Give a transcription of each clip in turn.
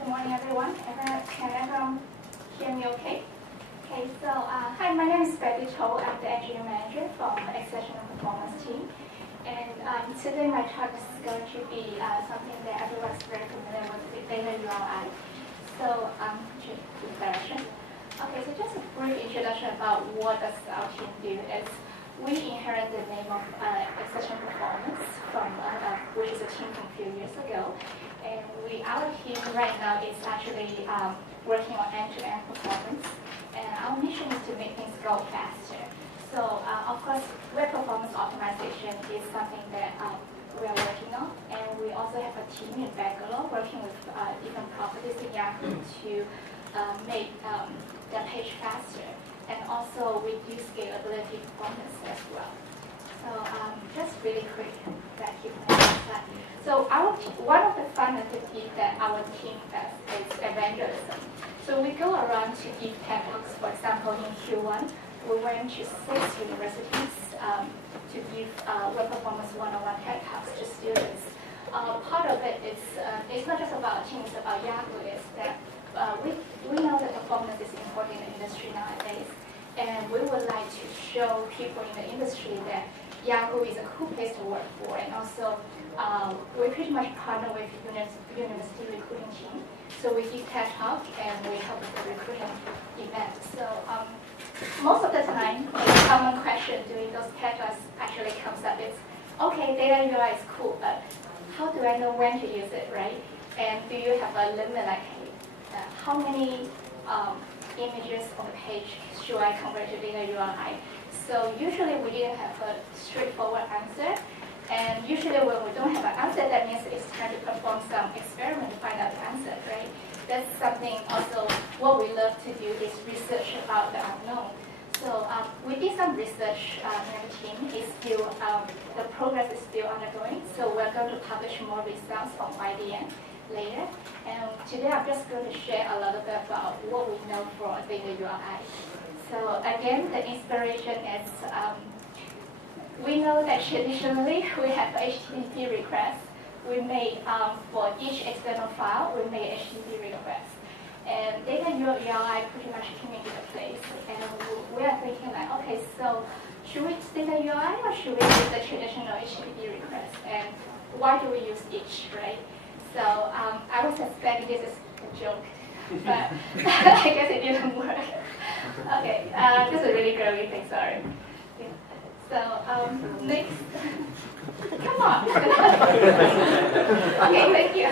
Good morning, everyone. Can everyone hear me okay? Okay, so hi, my name is Betty Cho. I'm the engineering manager from the Accession and Performance team. And today my talk is going to be something that everyone's very familiar with data URI. So, introduction. Okay, so just a brief introduction about what does our team do is we inherit the name of Accession Performance from which is a team from a few years ago. And our team right now is actually working on end-to-end performance. And our mission is to make things go faster. So, of course, web performance optimization is something that we are working on. And we also have a team in Bangalore working with different properties in Yahoo to make the page faster. And also, we do scalability performance as well. So just really quick that you can understand. So one of the fun activities that our team does is evangelism. So we go around to give TED talks. For example, in Q1, we went to 6 universities to give web performance 101 TED talks to students. Part of it is it's not just about teams, about Yahoo. Is that we know that performance is important in the industry nowadays, and we would like to show people in the industry that Yahoo is a cool place to work for, and also we pretty much partner with university recruiting team. So we give TED Talk and we help with the recruiting event. So most of the time, the common question during those TED Talks actually comes up is, okay, data UI is cool, but how do I know when to use it, right? And do you have a limit, like how many images on the page should I convert to data URI? So usually we didn't have a straightforward answer, and usually when we don't have an answer, that means it's time to perform some experiment to find out the answer, right? That's something also what we love to do is research about the unknown. So we did some research in the team. It's still the progress is still undergoing. So we're going to publish more results on YDN later. And today I'm just going to share a little bit about what we know for data URI. So again, the inspiration is, we know that traditionally we have HTTP requests. We made, for each external file, we made HTTP requests. And data URI pretty much came into the place. And we are thinking like, okay, so should we use data URI or should we use the traditional HTTP request? And why do we use each, right? So I was expecting this is a joke, but I guess it didn't work. Okay, this is a really girly thing, sorry. Yeah. So, next. Come on. Okay, thank you.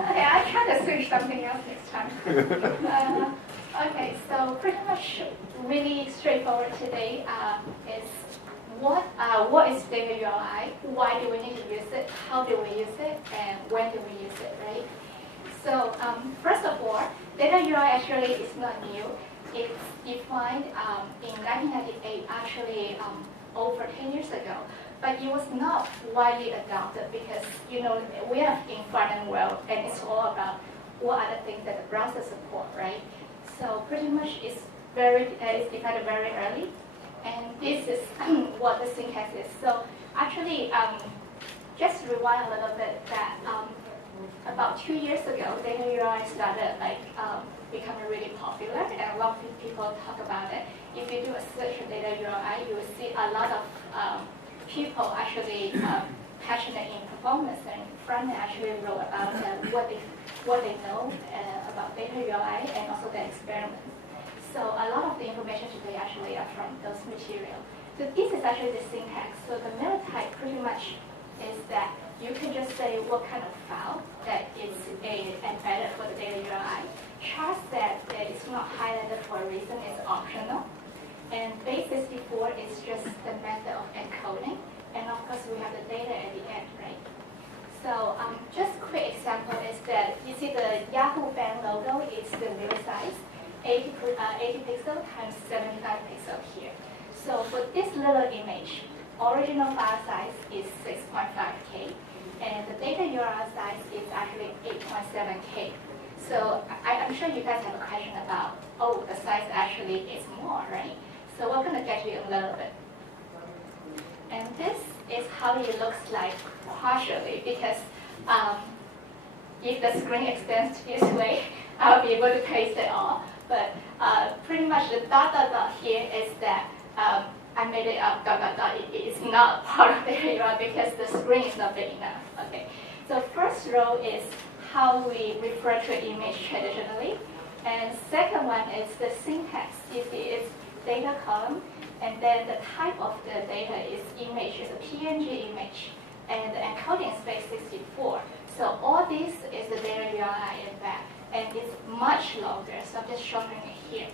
Okay, I try to switch something else next time. Okay, so pretty much really straightforward today is what is data URI, why do we need to use it, how do we use it, and when do we use it, right? So first of all, data URI actually is not new. It's defined in 1998, actually over 10 years ago. But it was not widely adopted because, you know, we are in front-end world, and it's all about what are the things that the browser support, right? So pretty much it's defined very early. And this is what the syntax is. So actually, just rewind a little bit that about 2 years ago, data URI started becoming really popular, and a lot of people talk about it. If you do a search for data URI, you will see a lot of people actually passionate in performance, and front actually wrote about what they know about data URI and also the experiment. So a lot of the information today actually are from those materials. So this is actually the syntax. So the meta type pretty much is that you can just say what kind of file that is embedded for the data URI. Chart that is not highlighted for a reason is optional. And base64 is just the method of encoding. And of course we have the data at the end, right? So just quick example is that you see the Yahoo band logo is the real size. 80 pixel times 75 pixel here. So for this little image, original file size is 6.5K, and the data URL size is actually 8.7K. So I'm sure you guys have a question about, oh, the size actually is more, right? So we're going to get you a little bit. And this is how it looks like partially, because if the screen extends this way, I'll be able to paste it all. But pretty much the dot dot dot here is that I made it up dot dot dot. It is not part of the URI because the screen is not big enough. Okay. So first row is how we refer to an image traditionally, and second one is the syntax. You see, it's data column, and then the type of the data is image, is a PNG image, and the encoding is base 64. So all this is the data URI in that, and it's much longer. So I'm just shortening it here.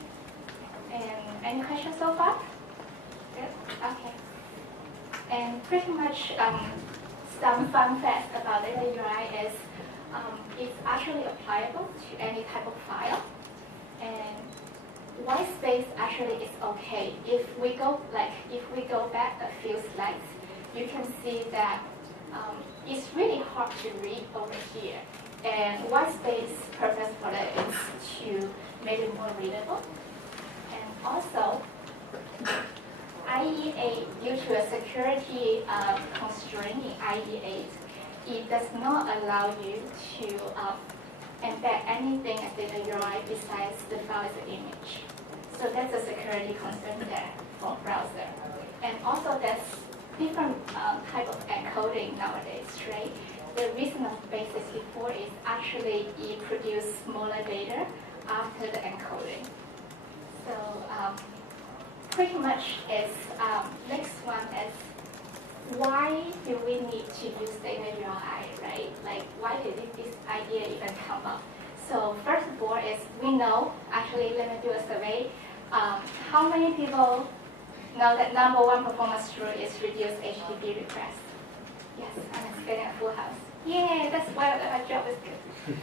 And any questions so far? Good. Okay. And pretty much some fun facts about data URI is it's actually applicable to any type of file, and white space actually is okay. If we go back a few slides, you can see that it's really hard to read over here. And white space purpose for that is to make it more readable. And also, IE8, due to a security constraint in IE8, it does not allow you to embed anything as data URI besides the file as an image. So that's a security concern there for browser. And also there's different type of encoding nowadays, right? The reason of base 64 is actually it produces smaller data after the encoding. So pretty much is, next one is, why do we need to use data URI, right? Like, why did this idea even come up? So first of all is, we know, actually, let me do a survey. How many people know that number one performance rule is reduce HTTP requests? Yes, I'm getting a full house. Yeah, that's why my job is good.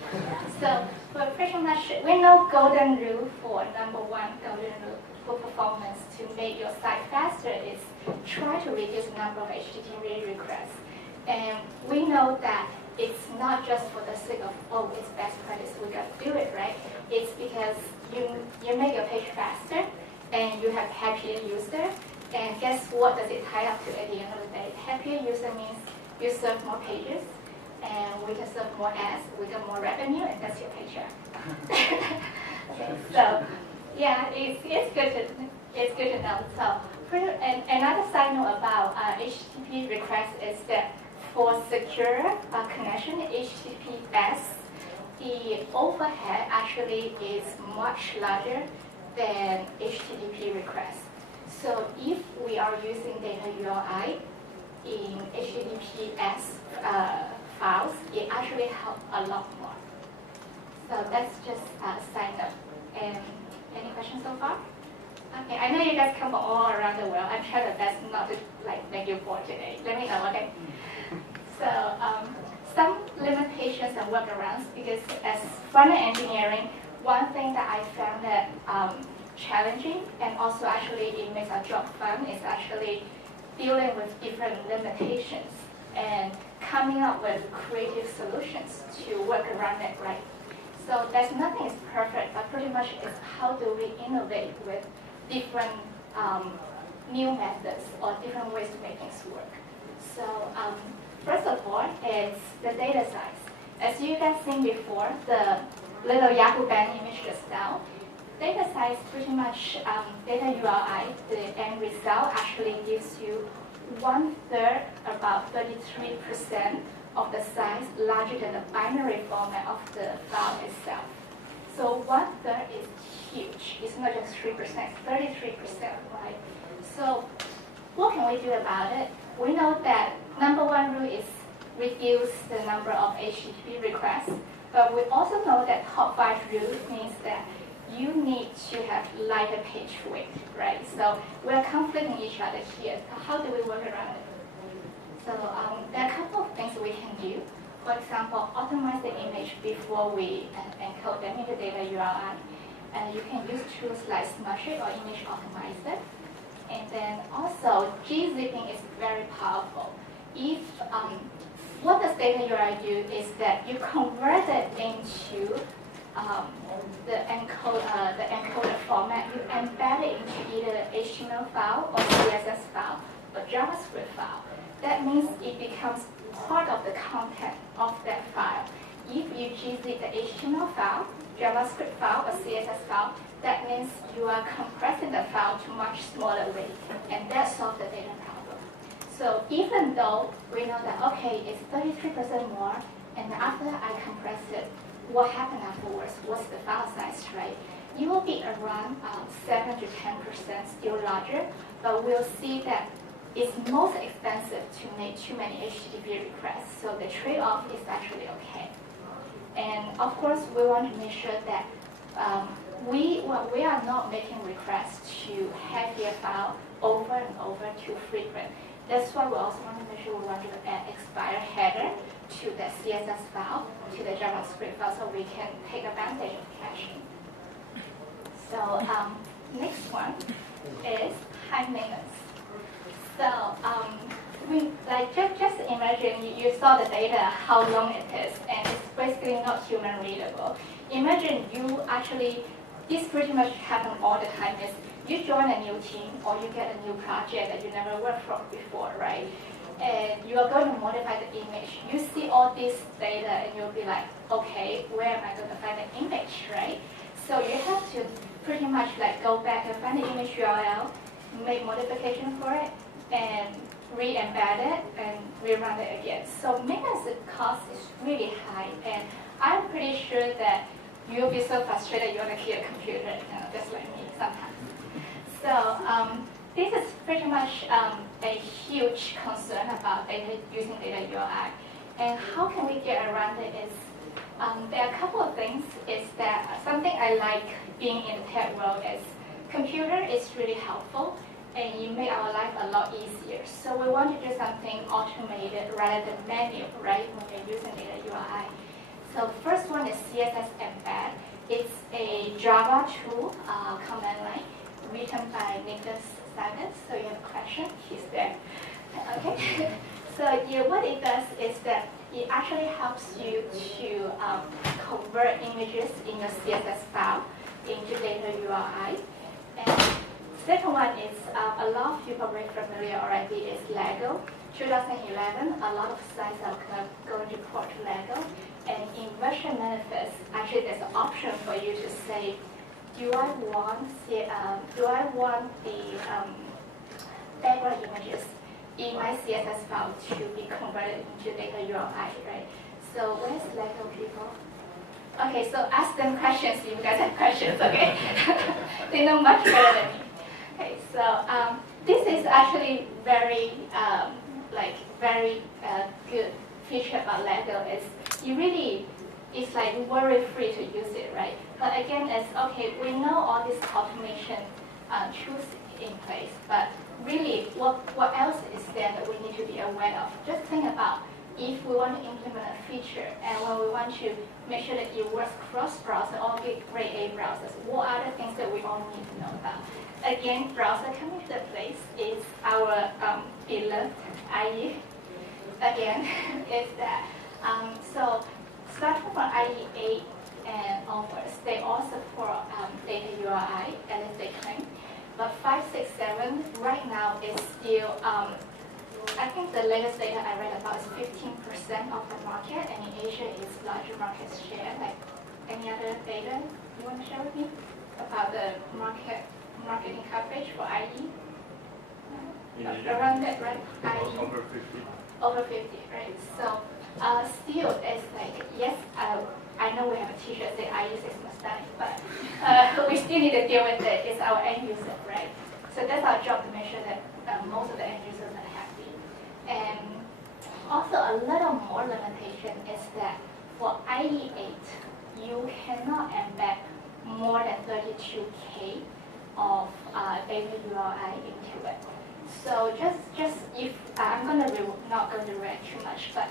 So, but pretty much, we know golden rule for number one golden rule for performance to make your site faster is try to reduce the number of HTTP requests. And we know that it's not just for the sake of, oh, it's best practice, we got to do it, right? It's because you make your page faster and you have happier user. And guess what does it tie up to at the end of the day? Happier user means you serve more pages, and we can serve more ads, we get more revenue, and that's your paycheck. Okay, so yeah, it's good to know. So and another side note about HTTP requests is that for secure connection, HTTPS, the overhead actually is much larger than HTTP requests. So if we are using data URI in HTTPS files, it actually helps a lot more. So that's just a side note. And any questions so far? Okay, I know you guys come from all around the world. I'm trying my best not to make you bored today. Let me know, okay? So some limitations and workarounds, because as front-end engineering, one thing that I found that challenging and also actually it makes our job fun is actually dealing with different limitations and coming up with creative solutions to work around it, right? So there's nothing is perfect, but pretty much it's how do we innovate with different new methods or different ways to make things work. So first of all, it's the data size. As you guys seen before, the little Yahoo band image just now, data size pretty much data URI, the end result actually gives you 1/3, about 33% of the size larger than the binary format of the file itself. So 1/3 is huge. It's not just 3%, it's 33%, right? So what can we do about it? We know that number one rule is reduce the number of HTTP requests, but we also know that top 5 rule means that you need to have lighter page weight, right? So we're conflicting each other here. How do we work around it? So there are a couple of things we can do. For example, optimize the image before we encode them into data URI. And you can use tools like Smasher or Image Optimizer. And then also, gzipping is very powerful. If what does data URI do is that you convert it into the encoder format. You embed it into either HTML file or CSS file or JavaScript file. That means it becomes part of the content of that file. if you gzip the HTML file, JavaScript file, or CSS file, that means you are compressing the file to much smaller weight, and that solves the data problem. So even though we know that, okay, it's 33% more, and after I compress it, what happened afterwards? What's the file size, right? It will be around 7 to 10% still larger, but we'll see that it's most expensive to make too many HTTP requests, so the trade-off is actually okay. And of course, we want to make sure that we are not making requests to heavier file over and over too frequent. That's why we also want to make sure we want to add expire header to the CSS file, to the JavaScript file, so we can take advantage of caching. So next one is high maintenance. So just imagine you saw the data, how long it is, and it's basically not human readable. Imagine you actually, this pretty much happens all the time, is you join a new team or you get a new project that you never worked for before, right? And you are going to modify the image. You see all this data and you'll be like, okay, where am I going to find the image, right? So you have to pretty much like go back and find the image URL, make modification for it, and re-embed it and rerun it again. So maintenance cost is really high, and I'm pretty sure that you'll be so frustrated you want to kill a computer, just like me sometimes. So this is pretty much a huge concern about using data URI. And how can we get around it is, there are a couple of things. Is that something I like being in the tech world is computer is really helpful, and you make our life a lot easier. So we want to do something automated rather than manual, right, when you're using data URI. So first one is CSS embed. It's a Java tool command line written by Nicholas Simons. So you have a question, he's there. Okay. So yeah, what it does is that it actually helps you to convert images in your CSS file into data URI. And second one is, a lot of you are very familiar already, is Lego. 2011, a lot of sites are going to port to Lego. And in version manifest, actually there's an option for you to say, do I want the background images in my CSS file to be converted into data URI, right? So where's Lego people? Okay, so ask them questions if you guys have questions, okay? They know much better than me. Okay, so this is actually very, very good feature about Lego is it's like worry-free to use it, right? But again, it's okay, we know all this automation tools in place, but really, what else is there that we need to be aware of? Just think about if we want to implement a feature and when we want to make sure that it works cross-browser or grade A browsers, what are the things that we all need to know about? Again, browser coming to the place is our beloved IE. Again, is that so starting from IE 8 and onwards, they all support data URI, at least they claim. But 5, 6, 7 right now is still, I think the latest data I read about is 15% of the market, and in Asia it's larger market share. Like any other data you want to share with me about the marketing coverage for IE? Around that, right? IE? Over 50. Over 50, right? So still, it's like, yes, I know we have a t-shirt that IE 6 must die, but we still need to deal with it. It's our end user, right? So that's our job to make sure that most of the end users are happy. And also a little more limitation is that for IE 8, you cannot embed more than 32K of data URI into it. So just if I'm not going to read too much, but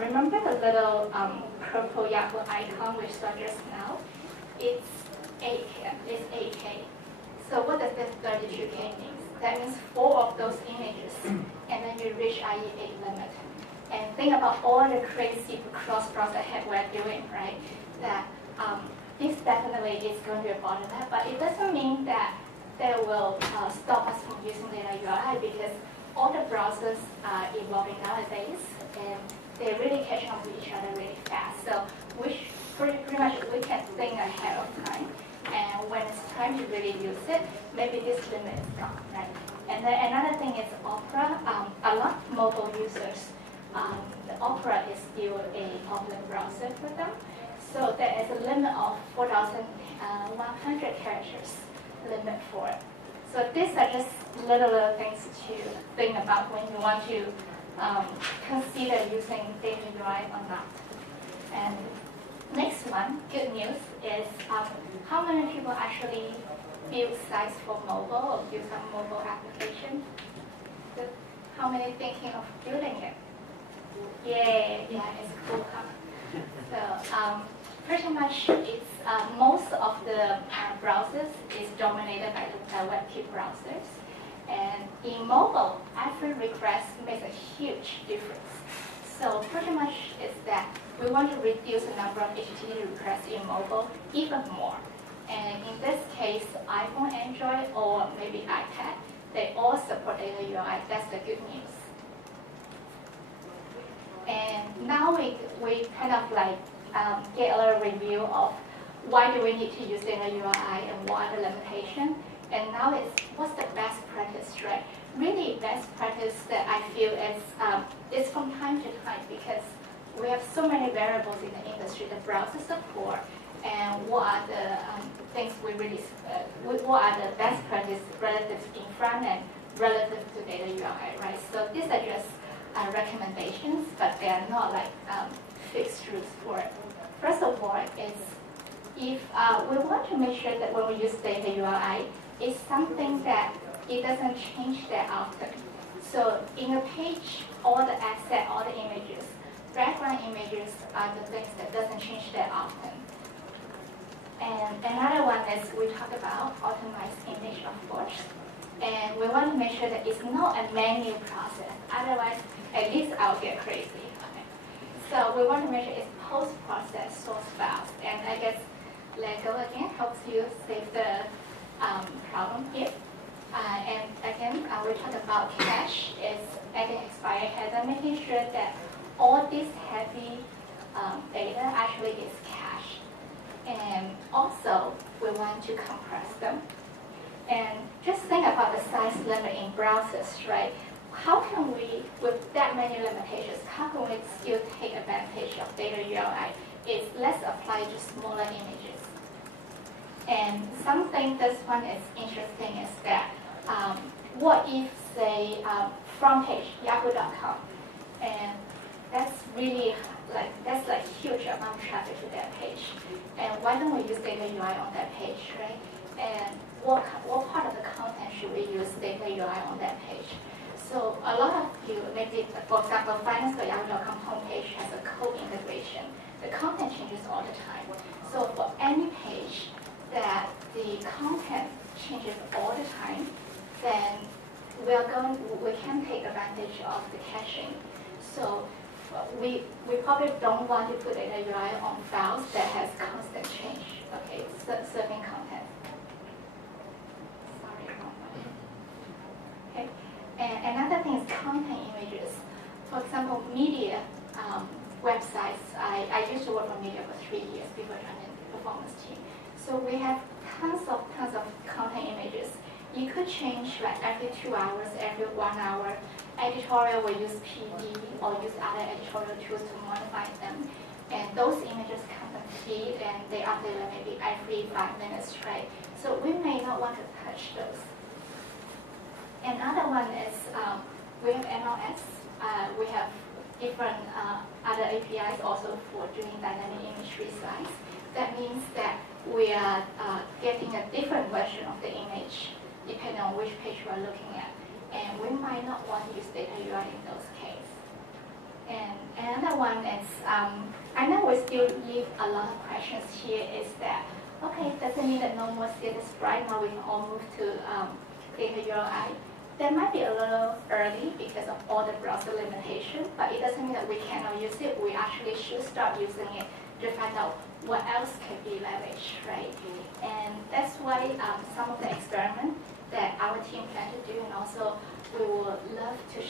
remember the little purple Yahoo icon we saw just now? It's 8K. It's 8K. So what does this 32K mean? That means 4 of those images, and then you reach IE 8 limit. And think about all the crazy cross-browser head we're doing, right? That this definitely is going to be a bottleneck, but it doesn't mean that will stop us from using data URI, because all the browsers are evolving nowadays, and they're really catching up with each other really fast. So pretty much we can think ahead of time. And when it's time to really use it, maybe this limit is gone, right? And then another thing is Opera. A lot of mobile users, the Opera is still a popular browser for them. So there is a limit of 4,100 characters limit for it. So these are just little things to think about when you want to consider using data UI or not. And next one, good news, is how many people actually build sites for mobile or build some mobile application? How many thinking of building it? Yeah, it's cool, huh? So pretty much it's most of the browsers is dominated by the WebKit browsers. And in mobile, every request makes a huge difference. So pretty much it's that we want to reduce the number of HTTP requests in mobile even more. And in this case, iPhone, Android, or maybe iPad, they all support data UI. That's the good news. And now we kind of like get a little review of why do we need to use data UI and what are the limitations. And now it's what's the best practice, right? Really best practice that I feel is from time to time, because we have so many variables in the industry, the browser support, and what are the things we really, what are the best practice relative in front end relative to data UI, right? So these are just recommendations, but they are not like fixed rules for it. First of all, it's if we want to make sure that when we use data UI, it's something that it doesn't change that often. So in a page, all the assets, all the images, background images are the things that doesn't change that often. And another one is we talk about optimized image, of course. And we want to make sure that it's not a manual process. Otherwise, at least I'll get crazy. Okay. So we want to make sure it's post-process source files. And I guess let go again helps you save the problem here. And again, we talk about cache is adding expired header, making sure that all this heavy data actually is cached. And also, we want to compress them. And just think about the size limit in browsers, right? How can we, with that many limitations, how can we still take advantage of data UI? Let's apply to smaller images. And something this one is interesting is that what if, say, front page, yahoo.com, and that's really that's huge amount of traffic to that page. And why don't we use data UI on that page, right? And what part of the content should we use data UI on that page? So a lot of you, maybe, for example, finance.yahoo.com homepage has a code integration. The content changes all the time. So for any page that the content changes all the time, then we can take advantage of the caching. So we probably don't want to put data UI on files that has constant change, okay, serving content. Sorry, wrong one. Okay, and another thing is content images. For example, media websites. I used to work on media for 3 years before joining the performance team. So we have tons of content images. You could change like every 2 hours, every 1 hour. Editorial will use PD or use other editorial tools to modify them. And those images come from feed and they update maybe every 5 minutes, right? So we may not want to touch those. Another one is we have MLS. We have different other APIs also for doing dynamic image resize. That means that we are getting a different version of the image depending on which page we are looking at. And we might not want to use data UI in those cases. And another one is, I know we still leave a lot of questions here, is that, okay, does it mean that no more status sprite, now we can all move to data UI? That might be a little early because of all the browser limitations, but it doesn't mean that we cannot use it. We actually should start using it to find out what else can be leveraged, right? And that's why some of the experiments that our team plan to do, and also we would love to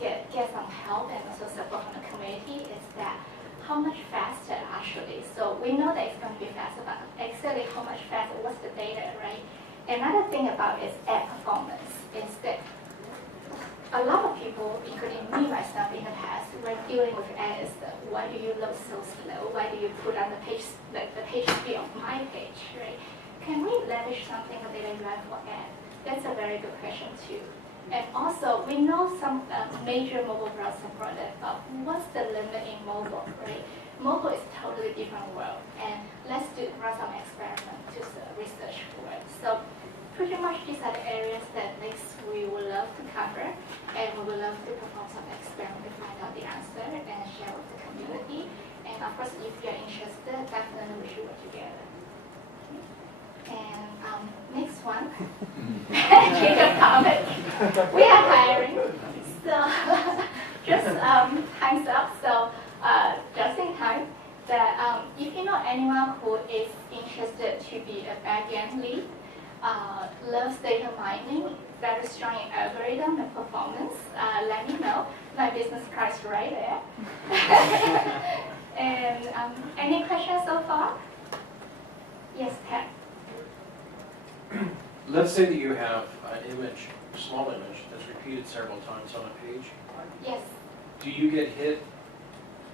get some help and also support from the community, is that how much faster actually. So we know that it's going to be faster, but exactly how much faster, what's the data, right? Another thing about is ad performance is that a lot of people, including me myself in the past, were dealing with ads. Why do you load so slow? Why do you put on the page speed of my page, right? Can we leverage something of data UI for ad? That's a very good question too. And also, we know some major mobile browser product, but what's the limit in mobile, right? Mobile is a totally different world, and let's run some experiment to research for it. So pretty much these are the areas that next we would love to cover, and we would love to perform some experiment to find out the answer and share with the community. And of course, if you're interested, definitely we should work together. And next one, change of topic. We are hiring, so just time's up. So just in time, that if you know anyone who is interested to be a backend lead, loves data mining, very strong in algorithm and performance, let me know. My business card is right there. And any questions so far? Yes, Ted. Let's say that you have an image, a small image, that's repeated several times on a page. Yes. Do you get hit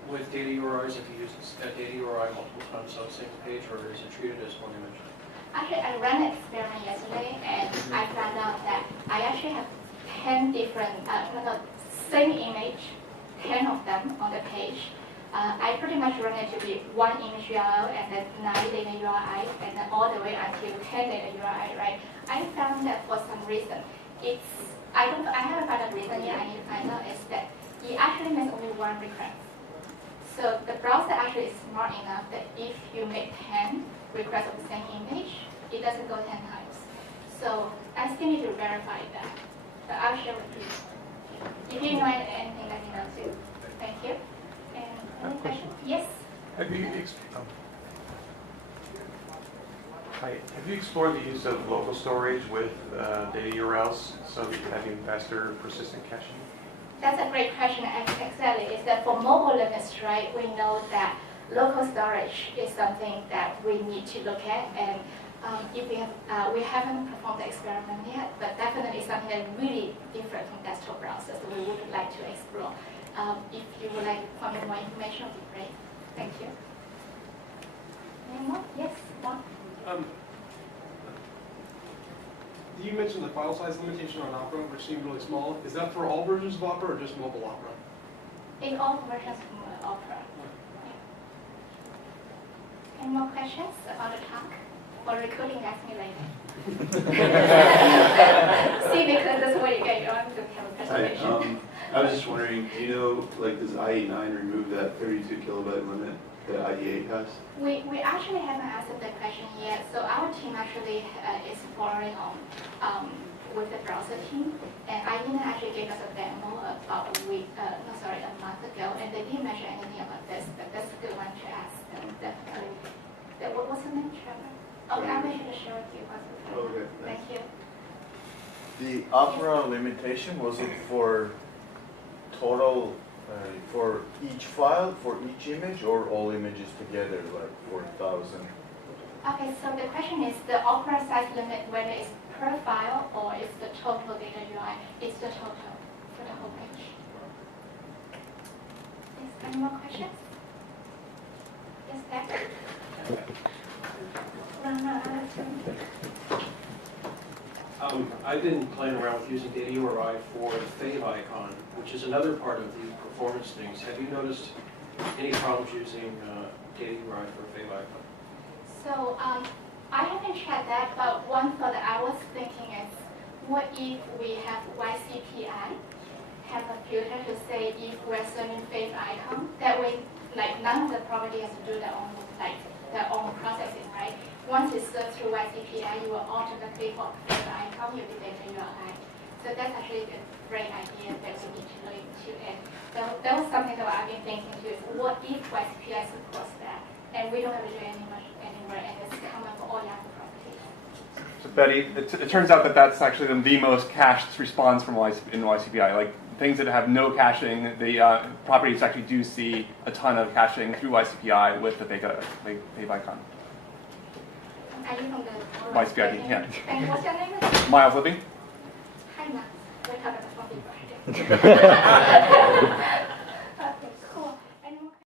with data URIs if you use a data URI multiple times on the same page, or is it treated as one image? Actually, I ran an experiment yesterday, and I found out that I actually have 10 different, same image, 10 of them on the page. I pretty much run it to be one image URL and then 9 data URI, and then all the way until 10 data URI, right? I found that for some reason, I haven't found a reason yet. I need to find out is that it actually makes only one request. So the browser actually is smart enough that if you make 10 requests of the same image, it doesn't go 10 times. So I still need to verify that. So I'll share with you. If you know anything, let me know too. Thank you. And any questions? Yes? Have you explored the use of local storage with data URLs so that you're having faster persistent caching? That's a great question, and exactly, is that for mobile limits, right, we know that local storage is something that we need to look at, and if we haven't performed the experiment yet, but definitely something that's really different from desktop browsers that we would like to explore. If you would like for more information, it would be great. Thank you. Any more? Yes, one. You mentioned the file size limitation on Opera, which seemed really small. Is that for all versions of Opera or just mobile Opera? In all versions of Opera. Yeah. Any more questions about the talk? Or recruiting, ask me later. See, because that's what you get. You don't have to have a presentation. I was just wondering, do you know, like, does IE9 remove that 32 kilobyte limit that IE8 has? We actually haven't answered that question yet. So our team actually is following on with the browser team, and IE9 actually gave us a demo about a month ago, and they didn't mention anything about this, but that's a good one to ask them, definitely. What's the name, Trevor? Okay, I'll make sure to share with you once we find out. Thank you. The Opera limitation, was it for total, for each file, for each image, or all images together, like 4,000? Okay, so the question is the Opera size limit, whether it's per file or it's the total data UI. It's the total for the whole page. Yes, any more questions? Yes, Deb? I've been playing around with using data URI for the fave icon, which is another part of the performance things. Have you noticed any problems using data URI for a fave icon? So I haven't checked that, but one thought that I was thinking is, what if we have YCPI, have a filter to say if we're serving fave icon, that way, like none of the property has to do their own processing, right? Once it's served through YCPI, you will automatically for fave icon, you'll be data URI. So that's actually a great idea that we need to look into. And that was something that I've been thinking too, is what if YCPI supports that? And we don't have to do anywhere, and it's common for all Yahoo properties. So Betty, it turns out that that's actually the most cached response from in YCPI. Like things that have no caching, the properties actually do see a ton of caching through YCPI with the fave icon. Are you from the YCPI, yeah. And what's your name? Miles Libby. Hi, Max. Welcome to the Coffee Project.